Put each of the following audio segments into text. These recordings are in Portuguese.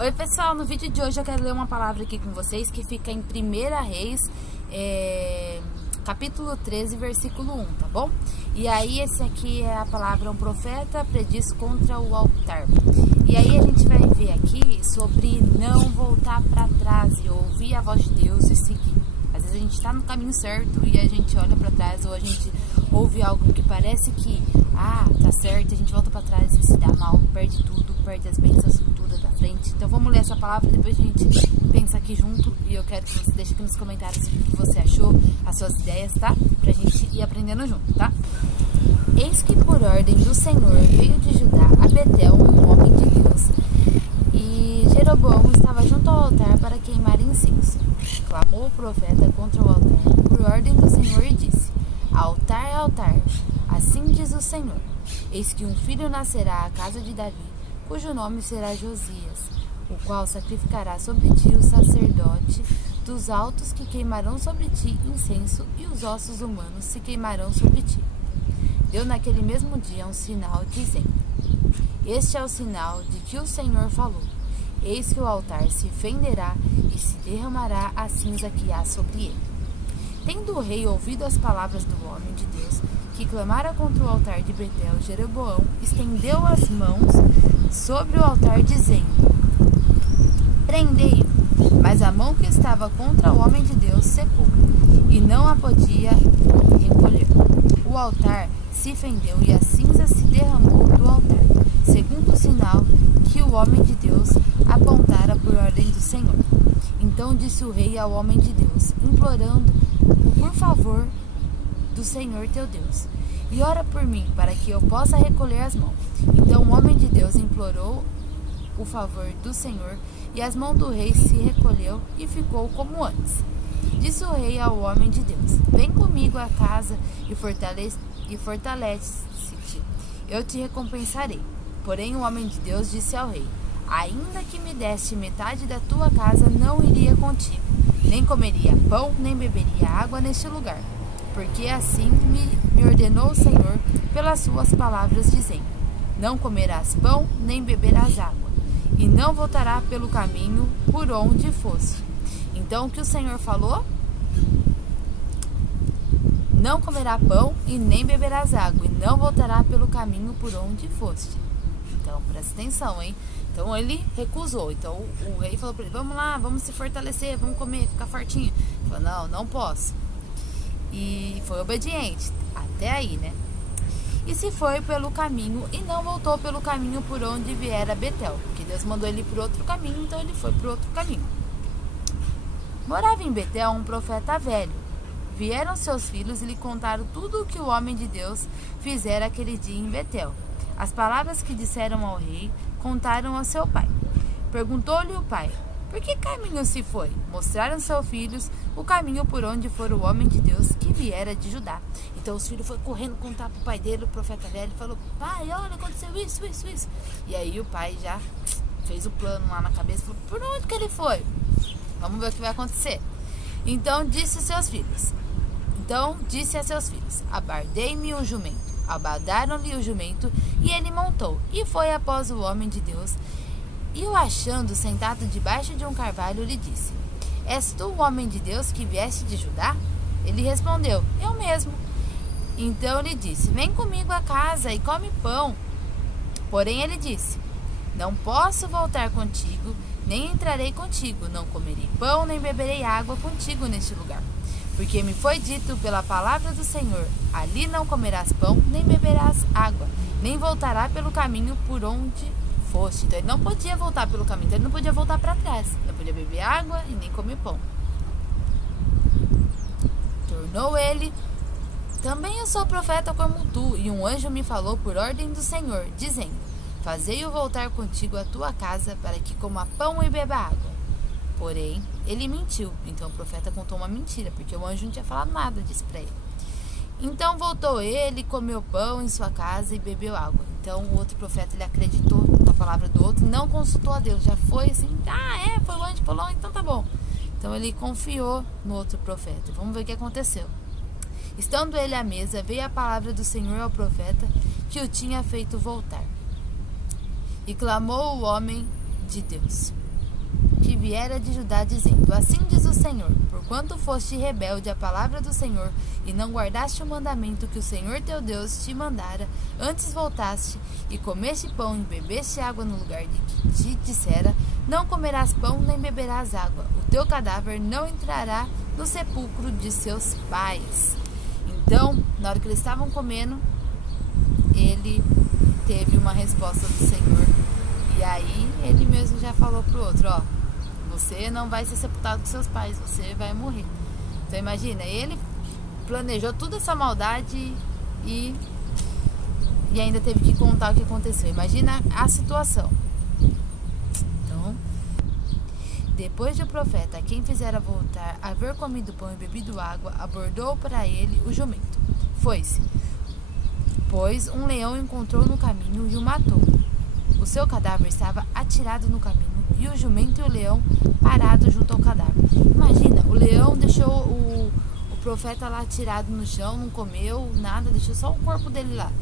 Oi pessoal, no vídeo de hoje eu quero ler uma palavra aqui com vocês que fica em 1 Reis, capítulo 13, versículo 1, tá bom? E aí esse aqui é a palavra: um profeta prediz contra o altar. E aí a gente vai ver aqui sobre não voltar para trás e ouvir a voz de Deus e seguir. Às vezes a gente está no caminho certo e a gente olha para trás, ou a gente ouve algo que parece que tá certo, a gente volta para trás e se dá mal, perde tudo, perde as bênçãos futuras da frente. Então vamos ler essa palavra, depois a gente pensa aqui junto, e eu quero que você deixe aqui nos comentários o que você achou, as suas ideias, tá? Pra gente ir aprendendo junto, tá? Eis que por ordem do Senhor veio de Judá a Betel um homem de Deus, e Jeroboão estava junto ao altar para queimar incenso. Clamou o profeta contra o altar por ordem do Senhor e disse: altar, altar, assim diz o Senhor, eis que um filho nascerá à casa de Davi, cujo nome será Josias, o qual sacrificará sobre ti o sacerdote dos altos, que queimarão sobre ti incenso, e os ossos humanos se queimarão sobre ti. Deu naquele mesmo dia um sinal, dizendo: este é o sinal de que o Senhor falou: eis que o altar se fenderá e se derramará a cinza que há sobre ele. Tendo o rei ouvido as palavras do homem de Deus, que clamara contra o altar de Betel, Jeroboão estendeu as mãos sobre o altar, dizendo: prendei-o. Mas a mão que estava contra o homem de Deus secou, e não a podia recolher. O altar se fendeu e a cinza se derramou do altar, segundo o sinal que o homem de Deus apontara por ordem do Senhor. Então disse o rei ao homem de Deus, implorando por favor do Senhor teu Deus: e ora por mim, para que eu possa recolher as mãos. Então o homem de Deus implorou o favor do Senhor, e as mãos do rei se recolheu e ficou como antes. Disse o rei ao homem de Deus: vem comigo à casa e fortalece-te, eu te recompensarei. Porém o homem de Deus disse ao rei: ainda que me deste metade da tua casa, não iria contigo, nem comeria pão, nem beberia água neste lugar, porque assim me ordenou o Senhor pelas suas palavras, dizendo: não comerás pão, nem beberás água, e não voltará pelo caminho por onde foste. Então o que o Senhor falou? Não comerá pão e nem beberás água, e não voltará pelo caminho por onde foste. Então presta atenção, hein? Então ele recusou. Então o rei falou para ele: vamos lá, vamos se fortalecer, vamos comer, ficar fortinho. Ele falou: não posso. E foi obediente até aí, né? E se foi pelo caminho e não voltou pelo caminho por onde viera Betel, porque Deus mandou ele por outro caminho, então ele foi por outro caminho. Morava em Betel um profeta velho. Vieram seus filhos e lhe contaram tudo o que o homem de Deus fizera aquele dia em Betel. As palavras que disseram ao rei contaram ao seu pai. Perguntou-lhe o pai: por que caminho se foi? Mostraram seus filhos o caminho por onde fora o homem de Deus que viera de Judá. Então os filhos foram correndo contar para o pai dele, o profeta velho, falou: pai, olha, aconteceu isso. E aí o pai já fez o plano lá na cabeça, falou: por onde que ele foi? Vamos ver o que vai acontecer. Então disse a seus filhos: abardei-me um jumento. Abadaram-lhe o jumento, e ele montou, e foi após o homem de Deus. E o achando sentado debaixo de um carvalho, lhe disse: és tu o homem de Deus que vieste de Judá? Ele respondeu: eu mesmo. Então lhe disse: vem comigo à casa e come pão. Porém ele disse: não posso voltar contigo, nem entrarei contigo, não comerei pão, nem beberei água contigo neste lugar. Porque me foi dito pela palavra do Senhor: ali não comerás pão, nem beberás água, nem voltará pelo caminho por onde foste. Então ele não podia voltar pelo caminho, então ele não podia voltar para trás, não podia beber água e nem comer pão. Tornou ele: também eu sou profeta como tu, e um anjo me falou por ordem do Senhor, dizendo: fazei-o voltar contigo à tua casa, para que coma pão e beba água. Porém ele mentiu. Então o profeta contou uma mentira, porque o anjo não tinha falado nada disso para ele. Então voltou ele, comeu pão em sua casa e bebeu água. Então o outro profeta, ele acreditou na palavra do outro, não consultou a Deus, já foi assim: foi longe, então tá bom. Então ele confiou no outro profeta. Vamos ver o que aconteceu. Estando ele à mesa, veio a palavra do Senhor ao profeta, que o tinha feito voltar. E clamou o homem de Deus: que viera de Judá, dizendo: Assim diz o Senhor, porquanto foste rebelde à palavra do Senhor, e não guardaste o mandamento que o Senhor teu Deus te mandara, antes voltaste, e comeste pão e bebeste água no lugar de que te dissera, não comerás pão nem beberás água, o teu cadáver não entrará no sepulcro de seus pais. Então, na hora que eles estavam comendo, ele teve uma resposta do Senhor. E aí ele mesmo já falou pro outro: ó, você não vai ser sepultado com seus pais, você vai morrer. Então imagina, ele planejou toda essa maldade e ainda teve que contar o que aconteceu. Imagina a situação. Então, depois do profeta, quem fizera voltar, haver comido pão e bebido água, abordou para ele o jumento. Foi-se, pois um leão encontrou no caminho e o matou. O seu cadáver estava atirado no caminho, e o jumento e o leão parados junto ao cadáver. Imagina, o leão deixou o profeta lá atirado no chão, não comeu nada, deixou só o corpo dele lá.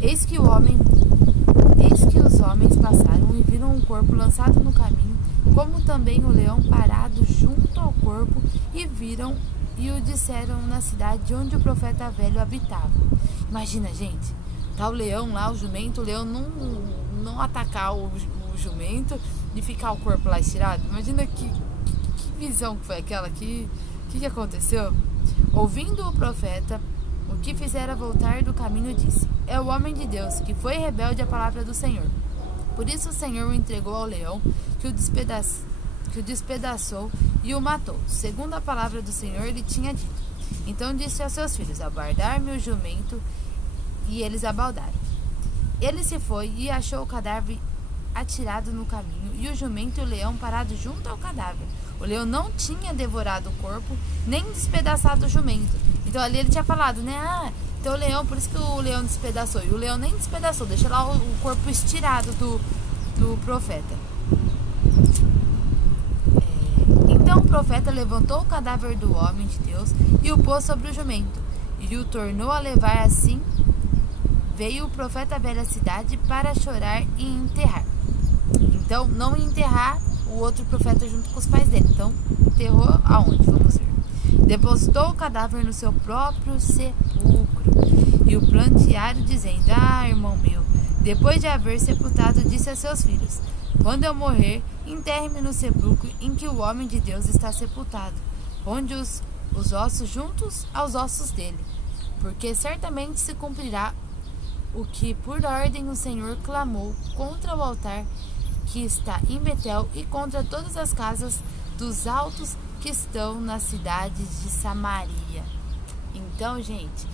Eis que os homens passaram e viram um corpo lançado no caminho, como também o leão parado junto ao corpo, e viram e o disseram na cidade onde o profeta velho habitava. Imagina, gente, tá o leão lá, o jumento, o leão não atacar o jumento e ficar o corpo lá estirado. Imagina que visão que foi aquela, que aconteceu. Ouvindo o profeta, o que fizera voltar do caminho, disse: É o homem de Deus, que foi rebelde à palavra do Senhor. Por isso o Senhor o entregou ao leão, que o despedaçou e o matou, segundo a palavra do Senhor lhe tinha dito. Então disse aos seus filhos: Abardar-me o jumento. E eles abaldaram. Ele se foi e achou o cadáver atirado no caminho, e o jumento e o leão parados junto ao cadáver. O leão não tinha devorado o corpo, nem despedaçado o jumento. Então ali ele tinha falado, né? Então o leão, por isso que o leão despedaçou. E o leão nem despedaçou, deixou lá o corpo estirado do profeta. Então o profeta levantou o cadáver do homem de Deus e o pôs sobre o jumento, e o tornou a levar. Assim veio o profeta velho à cidade para chorar e enterrar. Então, não enterrar o outro profeta junto com os pais dele. Então, enterrou aonde? Vamos ver. Depositou o cadáver no seu próprio sepulcro. E o prantearam, dizendo: irmão meu, depois de haver sepultado, disse a seus filhos: Quando eu morrer, enterre-me no sepulcro em que o homem de Deus está sepultado, onde os ossos juntos aos ossos dele. Porque certamente se cumprirá o que por ordem o Senhor clamou contra o altar que está em Betel e contra todas as casas dos altos que estão nas cidades de Samaria. Então, gente,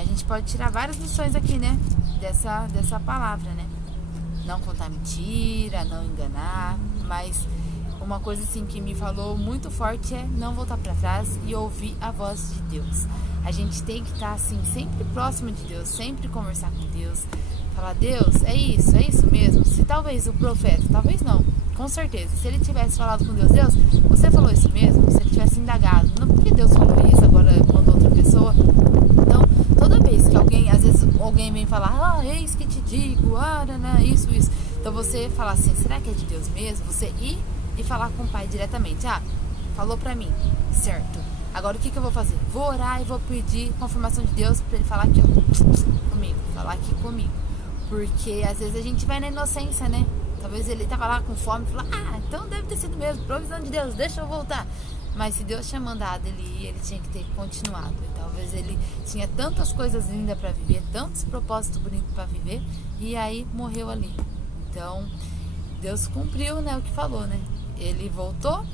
a gente pode tirar várias lições aqui, né? Dessa palavra, né? Não contar mentira, não enganar, mas uma coisa assim que me falou muito forte é não voltar para trás e ouvir a voz de Deus. A gente tem que estar assim, sempre próximo de Deus, sempre conversar com Deus, falar: Deus, é isso mesmo. Se talvez o profeta, talvez não, com certeza, se ele tivesse falado com Deus: Deus, você falou isso mesmo? Se ele tivesse indagado, não porque Deus falou isso, agora mandou outra pessoa. Então, toda vez que às vezes alguém vem falar: eis que te digo, isso. Então você falar assim: será que é de Deus mesmo? Você ir e falar com o Pai diretamente: falou pra mim, certo. Agora o que eu vou fazer? Vou orar e vou pedir confirmação de Deus pra ele falar aqui, comigo, falar aqui comigo. Porque às vezes a gente vai na inocência, né? Talvez ele tava lá com fome e falou: então deve ter sido mesmo, provisão de Deus, deixa eu voltar. Mas se Deus tinha mandado ele ir, ele tinha que ter continuado. E talvez ele tinha tantas coisas lindas para viver, tantos propósitos bonitos para viver, e aí morreu ali. Então, Deus cumpriu, né, o que falou, né? Ele voltou,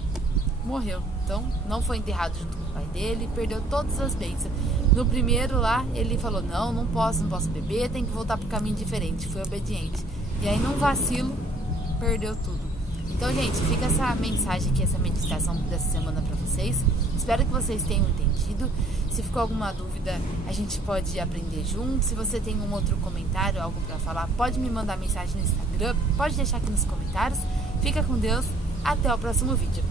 morreu. Então, não foi enterrado junto com o pai dele, perdeu todas as bênçãos. No primeiro lá, ele falou: não posso beber, tem que voltar para o caminho diferente. Foi obediente. E aí, num vacilo, perdeu tudo. Então, gente, fica essa mensagem aqui, essa meditação dessa semana para vocês. Espero que vocês tenham entendido. Se ficou alguma dúvida, a gente pode aprender junto. Se você tem um outro comentário, algo para falar, pode me mandar mensagem no Instagram, pode deixar aqui nos comentários. Fica com Deus, até o próximo vídeo.